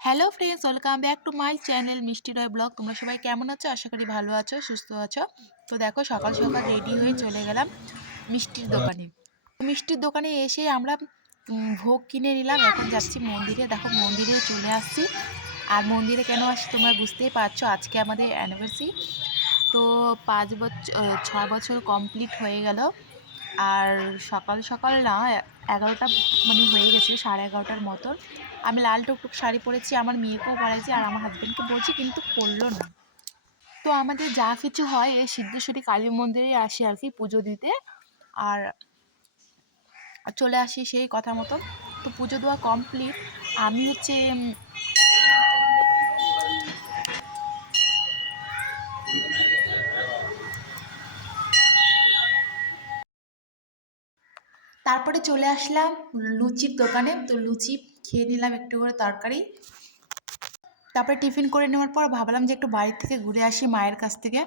Hello friends, welcome back to my channel মিষ্টি রয় blog. তোমরা সবাই কেমন আছো? আশা করি ভালো আছো, সুস্থ আছো। তো দেখো, সকাল সকাল রেডি হয়ে চলে গেলাম মিষ্টির দোকানে। মিষ্টির দোকানে এসে আমরা ভোগ কিনে নিলাম। এখন যাচ্ছি মন্দিরে। দেখো, মন্দিরে চলে আসছি। আর মন্দিরে কেন আসছি তোমরা বুঝতেই পারছো, আজকে আমাদের অ্যানিভার্সারি। তো 6 বছর কমপ্লিট হয়ে গেল। আর সকাল সকাল না, 11টা মানে হয়ে গেছে, 11:30টার মতন। আমি লাল টুকটুক শাড়ি পরেছি, আমার মেয়েকেও পরাইছি আর আমার হাজব্যান্ডকে বলছি, কিন্তু পরলো না। তো আমাদের যা কিছু হয় এই সিদ্ধেশ্বরী কালী মন্দিরে আসি আর কি পুজো দিতে। আর চলে আসি সেই কথা মতন। তো পুজো দেওয়া কমপ্লিট। আমি হচ্ছে তারপরে চলে আসলাম লুচির দোকানে। তো লুচি খেয়ে নিলাম, একটু করে তরকারি। তারপরে টিফিন করে নেওয়ার পর ভাবলাম যে একটু বাড়ির থেকে ঘুরে আসি, মায়ের কাছ থেকে,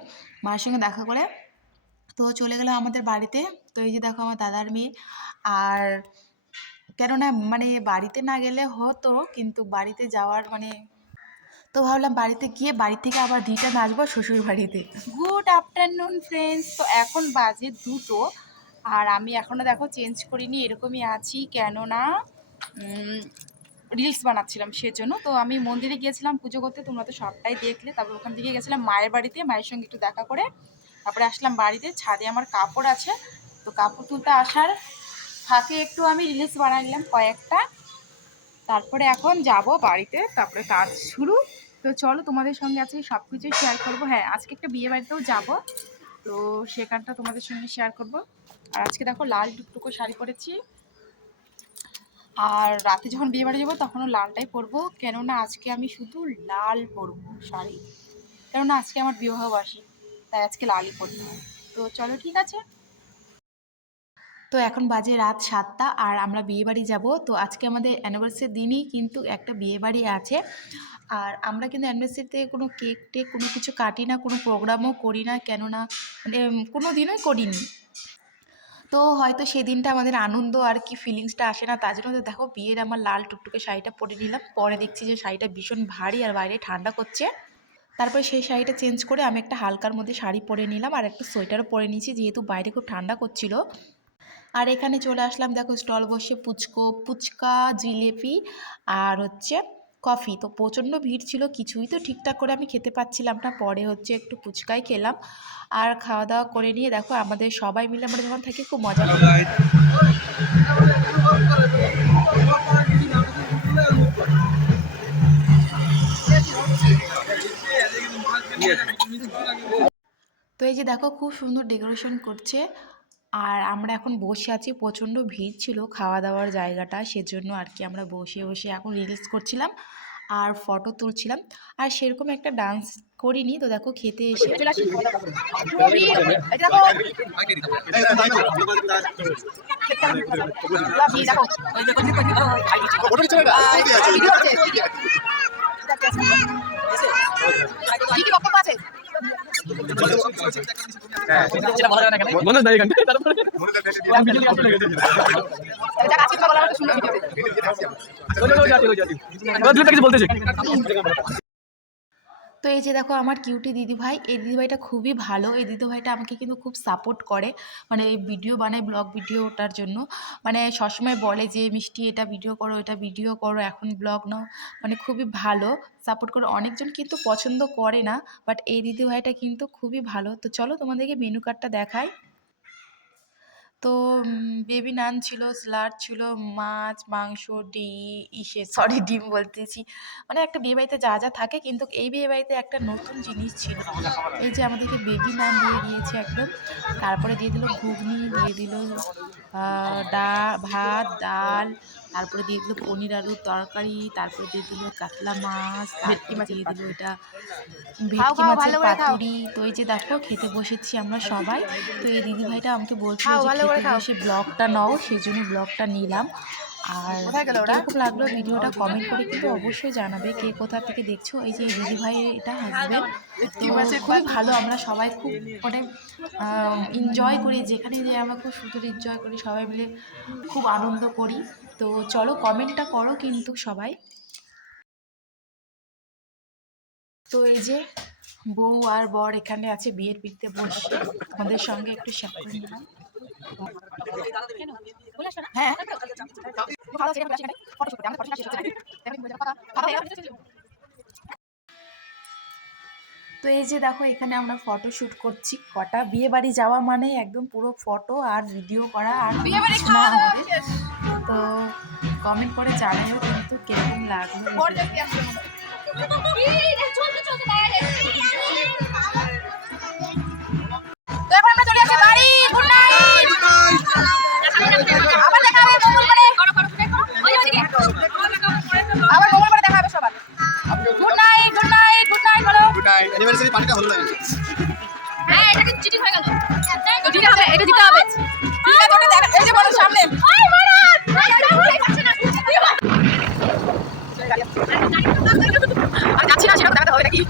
মায়ের সঙ্গে দেখা করে। তো চলে গেলাম আমাদের বাড়িতে। তো এই যে দেখো আমার দাদার মেয়ে। আর কেননা মানে বাড়িতে না গেলে হতো, কিন্তু বাড়িতে যাওয়ার তো ভাবলাম বাড়িতে গিয়ে বাড়ি থেকে আবার রিটার্ন আসবো শ্বশুর বাড়িতে। Good afternoon friends. তো এখন বাজে 2টো। আর আমি এখনও দেখো চেঞ্জ করিনি, এরকমই আছি। কেননা রিলস বানাচ্ছিলাম সেজন্য। তো আমি মন্দিরে গিয়েছিলাম পুজো করতে, তোমরা তো সবটাই দেখলে। তারপর ওখান থেকে গেছিলাম মায়ের বাড়িতে, মায়ের সঙ্গে একটু দেখা করে তারপরে আসলাম বাড়িতে। ছাদে আমার কাপড় আছে, তো কাপড় তুলতে আসার ফাঁকে একটু আমি রিলস বানাইলাম কয়েকটা। তারপরে এখন যাব বাড়িতে, তারপরে কাজ শুরু। তো চলো, তোমাদের সঙ্গে আজকে সব কিছুই শেয়ার করবো। হ্যাঁ, আজকে একটা বিয়ে বাড়িতেও যাব, তো সেখানটা তোমাদের সঙ্গে শেয়ার করব। আর আজকে দেখো লাল টুকটুকো শাড়ি পরেছি। আর রাতে যখন বিয়ে বাড়ি যাবো তখনও লালটাই পরবো, কেননা আজকে আমি শুধু লাল পরবো শাড়ি। কেননা আজকে আমার বিবাহবার্ষিকী, তাই আজকে লালই পরতে হয়। তো চলো, ঠিক আছে। তো এখন বাজে রাত 7টা আর আমরা বিয়েবাড়ি যাব। তো আজকে আমাদের অ্যানিভার্সারির দিনই কিন্তু একটা বিয়েবাড়ি আছে। আর আমরা কিন্তু অ্যানিভার্সারিতে কোনো কেক টেক কোনো কিছু কাটি না, কোনো প্রোগ্রামও করি না, কেননা কোনো দিনই করিনি। তো হয়তো সেদিনটা আমাদের আনন্দ আর কি ফিলিংসটা আসে না, তার জন্য তো দেখো বিয়ের আমার লাল টুকটুকে শাড়িটা পরে নিলাম। পরে দেখছি যে শাড়িটা ভীষণ ভারী আর বাইরে ঠান্ডা করছে। তারপরে সেই শাড়িটা চেঞ্জ করে আমি একটা হালকার মধ্যে শাড়ি পরে নিলাম আর একটা সোয়েটারও পরে নিয়েছি, যেহেতু বাইরে খুব ঠান্ডা করছিল। আর এখানে চলে আসলাম, দেখো স্টল বসে ফুচকা, জিলেপি আর হচ্ছে কফি। তো প্রচণ্ড ভিড় ছিল, কিছুই তো ঠিকঠাক করে আমি খেতে পাচ্ছিলাম না। পরে হচ্ছে একটু ফুচকাই খেলাম। আর খাওয়া দাওয়া করে নিয়ে দেখো আমাদের সবাই মিলে আমরা যখন থাকি খুব মজা করি। তো এই যে দেখো খুব সুন্দর ডেকোরেশন করছে। আর আমরা এখন বসে আছি, প্রচণ্ড ভিড় ছিল খাওয়া দাওয়ার জায়গাটা, সেজন্য আর কি আমরা বসে বসে এখন রিলস করছিলাম আর ফটো তুলছিলাম। আর সেরকম একটা ডান্স করিনি। তো দেখো খেতে এসে তো এই যে দেখো আমার কিউটি দিদিভাই, এই দিদিভাইটা খুবই ভালো। এই দিদিভাইটা আমাকে কিন্তু খুব সাপোর্ট করে, মানে ভিডিও বানায়, ব্লগ ভিডিও, ওটার জন্য মানে সবসময় বলে যে মিষ্টি এটা ভিডিও করো, এটা ভিডিও করো, এখন ব্লগ নাও। মানে খুবই ভালো সাপোর্ট করে। অনেকজন কিন্তু পছন্দ করে না, বাট এই দিদিভাইটা কিন্তু খুবই ভালো। তো চলো তোমাদেরকে মেনু কার্ডটা দেখাই। তো বেবি নান ছিল, স্যালাড ছিল, মাছ, মাংস, ডিম বলতেছি, মানে একটা বিয়েবাড়িতে যা যা থাকে, কিন্তু এই বিয়েবাড়িতে একটা নতুন জিনিস ছিল। এই যে আমাদেরকে বেবি নান দিয়ে দিয়েছে একদম। তারপরে দিয়ে দিল ঘুগনি, দিয়ে দিল ভাত, ডাল, তারপরে দিয়ে দিল পনির আলুর তরকারি, তারপরে দিয়ে দিল কাতলা মাছ, তারপরে দিয়ে দিল এটা ভেটকি মাছের পাতুরি। তো এই যে দেখো খেতে বসেছি আমরা সবাই। তো এই দিদিভাইটা আমাকে বলছিল যে খেতে বসে ব্লগটা নাও, সেই জন্য ব্লগটা নিলাম। আর কীরকম লাগলো ভিডিওটা কমেন্ট করে কিন্তু অবশ্যই জানাবে কে কোথা থেকে দেখছো। এই যে এই দিদিভাই, এটা হাজব্যান্ড। তো খুবই ভালো, আমরা সবাই খুব মানে এনজয় করি, যেখানে যে আমরা খুব সুন্দর এনজয় করি, সবাই মিলে খুব আনন্দ করি। তো চলো কমেন্টটা করো কিন্তু সবাই। তো এই যে বউ আর বর এখানে আছে বিয়ের পিঠতে বসে, আমাদের সঙ্গে একটু শেয়ার করে নিলাম। হ্যাঁ তো এই যে দেখো এখানে আমরা ফটো শুট করছি। কটা বিয়ে বাড়ি যাওয়া মানে একদম পুরো ফটো আর ভিডিও করা আর বিয়ে বাড়ি খাওয়া আমাদের। তো কমেন্ট করে জানাইও কিন্তু কিরকম লাগলো। তো এবার আমরা চলে আসি বাড়ি। Good night. আবার দেখা হবে মঙ্গলবারে। আবার মঙ্গলবারে দেখা হবে সবার। Good night, good night, good night বলো। Good night. অ্যানিভার্সারি পার্টিটা হলো না। হ্যাঁ, এটা কি চিটিং হয়ে গেল? তো দিতে হবে, এটা দিতে হবে। ঠিক আছে ওটা দেখা, এই যে বলো সামনে। ওই মারাত! আমি আমি যাচ্ছি না, সেরকম দেখাতে হবে নাকি?